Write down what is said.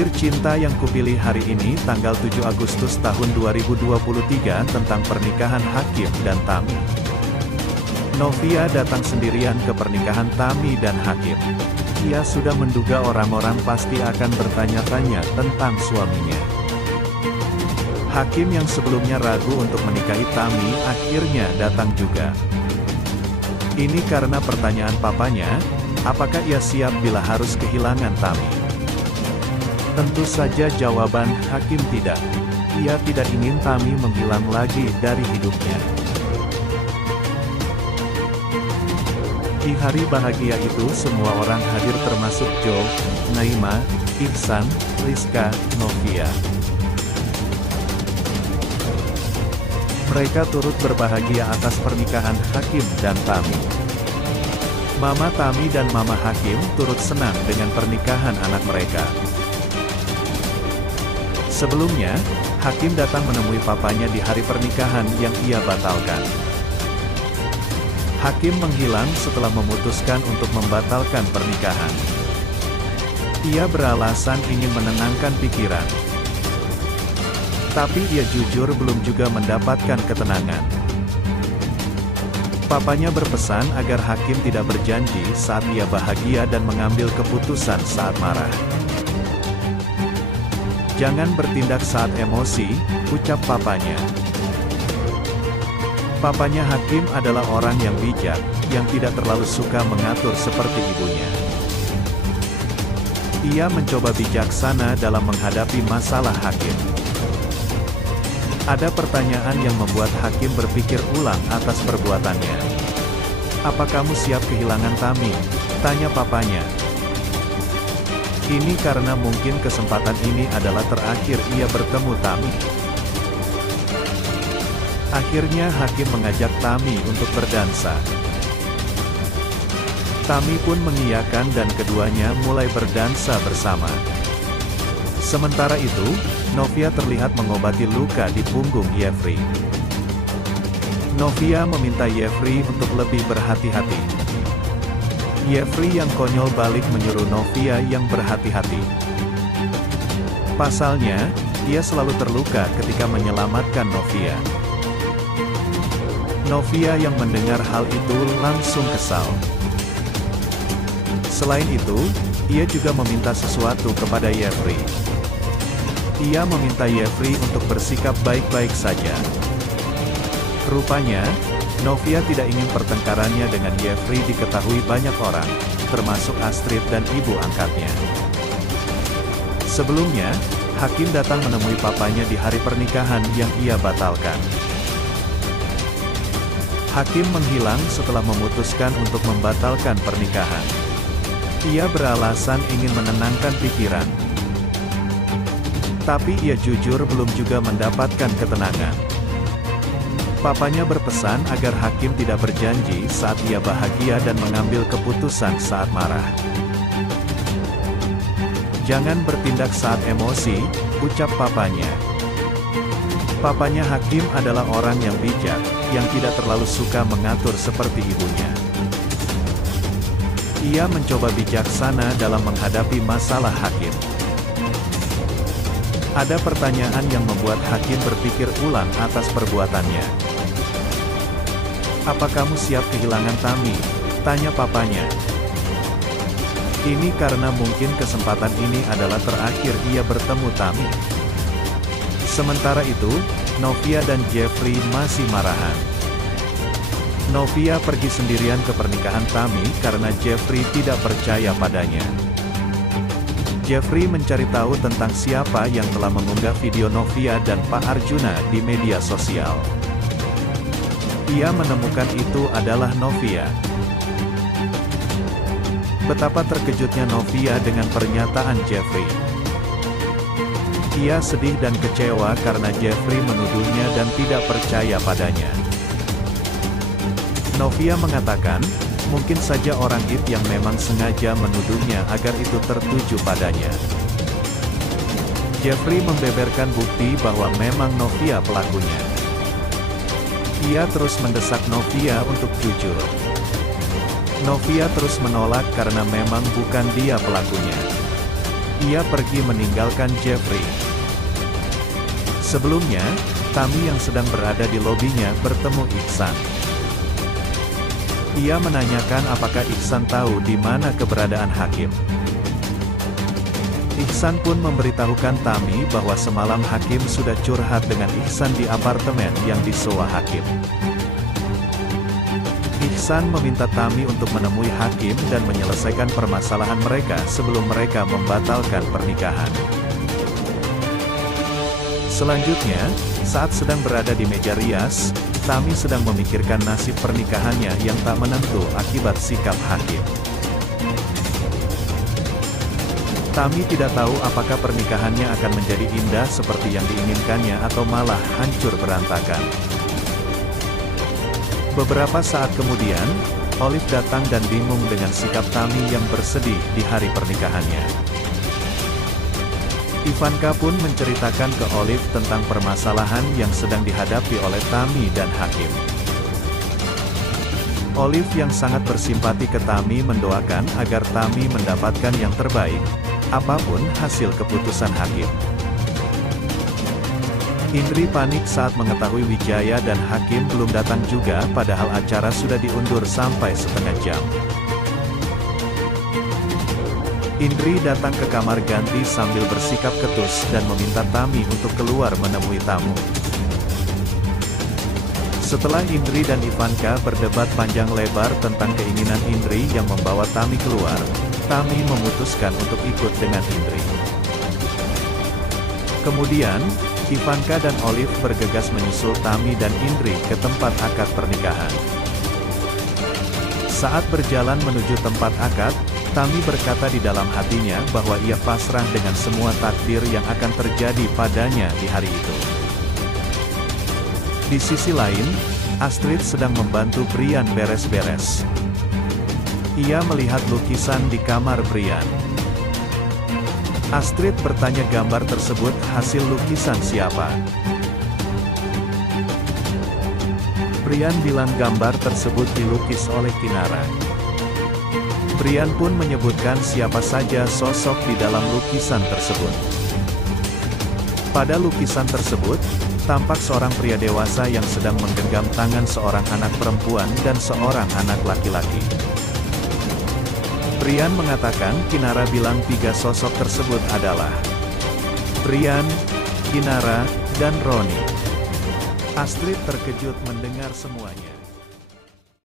Tabir cinta yang kupilih hari ini tanggal 7 Agustus tahun 2023 tentang pernikahan Hakim dan Tami. Novia datang sendirian ke pernikahan Tami dan Hakim. Ia sudah menduga orang-orang pasti akan bertanya-tanya tentang suaminya. Hakim yang sebelumnya ragu untuk menikahi Tami akhirnya datang juga. Ini karena pertanyaan papanya, apakah ia siap bila harus kehilangan Tami? Tentu saja jawaban Hakim tidak. Ia tidak ingin Tami menghilang lagi dari hidupnya. Di hari bahagia itu semua orang hadir termasuk Joe, Naima, Ihsan, Rizka, Novia. Mereka turut berbahagia atas pernikahan Hakim dan Tami. Mama Tami dan Mama Hakim turut senang dengan pernikahan anak mereka. Sebelumnya, Hakim datang menemui papanya di hari pernikahan yang ia batalkan. Hakim menghilang setelah memutuskan untuk membatalkan pernikahan. Ia beralasan ingin menenangkan pikiran. Tapi ia jujur belum juga mendapatkan ketenangan. Papanya berpesan agar Hakim tidak berjanji saat ia bahagia dan mengambil keputusan saat marah. Jangan bertindak saat emosi, ucap papanya. Papanya Hakim adalah orang yang bijak, yang tidak terlalu suka mengatur seperti ibunya. Ia mencoba bijaksana dalam menghadapi masalah Hakim. Ada pertanyaan yang membuat Hakim berpikir ulang atas perbuatannya. Apa kamu siap kehilangan Tami? Tanya papanya. Ini karena mungkin kesempatan ini adalah terakhir ia bertemu Tami. Akhirnya Hakim mengajak Tami untuk berdansa. Tami pun mengiyakan dan keduanya mulai berdansa bersama. Sementara itu, Novia terlihat mengobati luka di punggung Jeffrey. Novia meminta Jeffrey untuk lebih berhati-hati. Jeffrey yang konyol balik menyuruh Novia yang berhati-hati. Pasalnya, ia selalu terluka ketika menyelamatkan Novia. Novia yang mendengar hal itu langsung kesal. Selain itu, ia juga meminta sesuatu kepada Jeffrey. Ia meminta Jeffrey untuk bersikap baik-baik saja. Rupanya, Novia tidak ingin pertengkarannya dengan Jeffrey diketahui banyak orang, termasuk Astrid dan ibu angkatnya. Sebelumnya, Hakim datang menemui papanya di hari pernikahan yang ia batalkan. Hakim menghilang setelah memutuskan untuk membatalkan pernikahan. Ia beralasan ingin menenangkan pikiran. Tapi ia jujur belum juga mendapatkan ketenangan. Papanya berpesan agar Hakim tidak berjanji saat ia bahagia dan mengambil keputusan saat marah. Jangan bertindak saat emosi, ucap papanya. Papanya Hakim adalah orang yang bijak, yang tidak terlalu suka mengatur seperti ibunya. Ia mencoba bijaksana dalam menghadapi masalah Hakim. Ada pertanyaan yang membuat Hakim berpikir ulang atas perbuatannya. Apa kamu siap kehilangan Tami? Tanya papanya. Ini karena mungkin kesempatan ini adalah terakhir ia bertemu Tami. Sementara itu, Novia dan Jeffrey masih marahan. Novia pergi sendirian ke pernikahan Tami karena Jeffrey tidak percaya padanya. Jeffrey mencari tahu tentang siapa yang telah mengunggah video Novia dan Pak Arjuna di media sosial. Ia menemukan itu adalah Novia. Betapa terkejutnya Novia dengan pernyataan Jeffrey. Ia sedih dan kecewa karena Jeffrey menuduhnya dan tidak percaya padanya. Novia mengatakan, mungkin saja orang itu yang memang sengaja menuduhnya agar itu tertuju padanya. Jeffrey membeberkan bukti bahwa memang Novia pelakunya. Ia terus mendesak Novia untuk jujur. Novia terus menolak karena memang bukan dia pelakunya. Ia pergi meninggalkan Jeffrey. Sebelumnya, Tami yang sedang berada di lobinya bertemu Iksan. Ia menanyakan apakah Iksan tahu di mana keberadaan Hakim. Iksan pun memberitahukan Tami bahwa semalam Hakim sudah curhat dengan Iksan di apartemen yang disewa Hakim. Iksan meminta Tami untuk menemui Hakim dan menyelesaikan permasalahan mereka sebelum mereka membatalkan pernikahan. Selanjutnya, saat sedang berada di meja rias, Tami sedang memikirkan nasib pernikahannya yang tak menentu akibat sikap Hakim. Tami tidak tahu apakah pernikahannya akan menjadi indah seperti yang diinginkannya atau malah hancur berantakan. Beberapa saat kemudian, Olive datang dan bingung dengan sikap Tami yang bersedih di hari pernikahannya. Ivanka pun menceritakan ke Olive tentang permasalahan yang sedang dihadapi oleh Tami dan Hakim. Olive yang sangat bersimpati ke Tami mendoakan agar Tami mendapatkan yang terbaik, apapun hasil keputusan Hakim. Indri panik saat mengetahui Wijaya dan Hakim belum datang juga padahal acara sudah diundur sampai setengah jam. Indri datang ke kamar ganti sambil bersikap ketus dan meminta Tami untuk keluar menemui tamu. Setelah Indri dan Ivanka berdebat panjang lebar tentang keinginan Indri yang membawa Tami keluar, Tami memutuskan untuk ikut dengan Indri. Kemudian, Ivanka dan Olive bergegas menyusul Tami dan Indri ke tempat akad pernikahan. Saat berjalan menuju tempat akad, Tami berkata di dalam hatinya bahwa ia pasrah dengan semua takdir yang akan terjadi padanya di hari itu. Di sisi lain, Astrid sedang membantu Brian beres-beres. Ia melihat lukisan di kamar Brian. Astrid bertanya gambar tersebut hasil lukisan siapa. Brian bilang gambar tersebut dilukis oleh Kinara. Brian pun menyebutkan siapa saja sosok di dalam lukisan tersebut. Pada lukisan tersebut, tampak seorang pria dewasa yang sedang menggenggam tangan seorang anak perempuan dan seorang anak laki-laki. Brian mengatakan Kinara bilang 3 sosok tersebut adalah Brian, Kinara, dan Roni. Astrid terkejut mendengar semuanya.